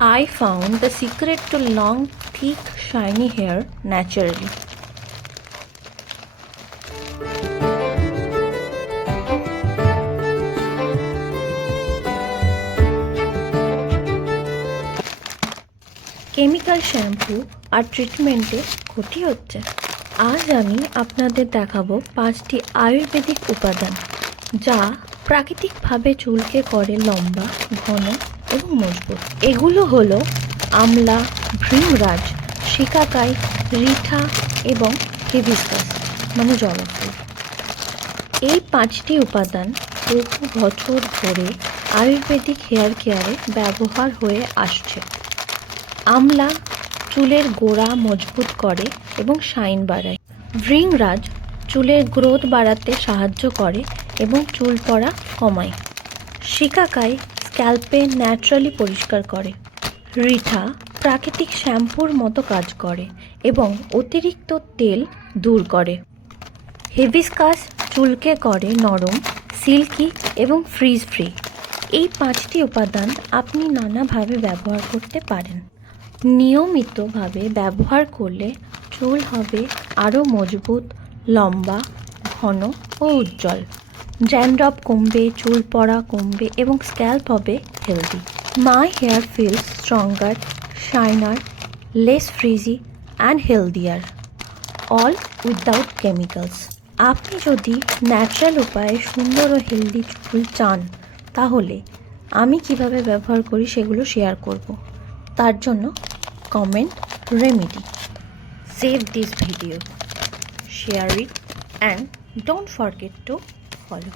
I found the secret to long, thick, shiny hair naturally. Chemical shampoo আর ট্রিটমেন্টে ক্ষতি হচ্ছে। আজ আমি আপনাদের দেখাবো 5টি আয়ুর্বেদিক উপাদান যা প্রাকৃতিকভাবে চুলকে করে লম্বা, ঘন এবং মজবুত। এগুলো হলো আমলা, ভৃংরাজ, শিকাকাই, রিঠা এবং হিবিস্কাস মানে জবা ফুল। এই 5টি উপাদান বহু বছর ধরে আয়ুর্বেদিক হেয়ার কেয়ারে ব্যবহার হয়ে আসছে। আমলা চুলের গোড়া মজবুত করে এবং শাইন বাড়ায়। ভৃংরাজ চুলের গ্রোথ বাড়াতে সাহায্য করে এবং চুল পড়া কমায়। শিকাকাই স্ক্যাল্পে ন্যাচারালি পরিষ্কার করে। রিঠা প্রাকৃতিক শ্যাম্পুর মতো কাজ করে এবং অতিরিক্ত তেল দূর করে। হিবিস্কাস চুলকে করে নরম, সিল্কি এবং ফ্রিজ ফ্রি। এই 5টি উপাদান আপনি নানাভাবে ব্যবহার করতে পারেন। নিয়মিতভাবে ব্যবহার করলে চুল হবে আরও মজবুত, লম্বা, ঘন ও উজ্জ্বল। ড্যান্ড্রফ কমবে, চুল পড়া কমবে এবং স্ক্যাল্প হবে healthy. My hair feels stronger, shinier, less frizzy and healthier, all without chemicals. আপনি যদি ন্যাচারাল উপায়ে সুন্দর ও হেলদি চুল চান তাহলে আমি কিভাবে ব্যবহার করি সেগুলো শেয়ার করব। তার জন্য comment remedy. Save this video, share it and don't forget to follow.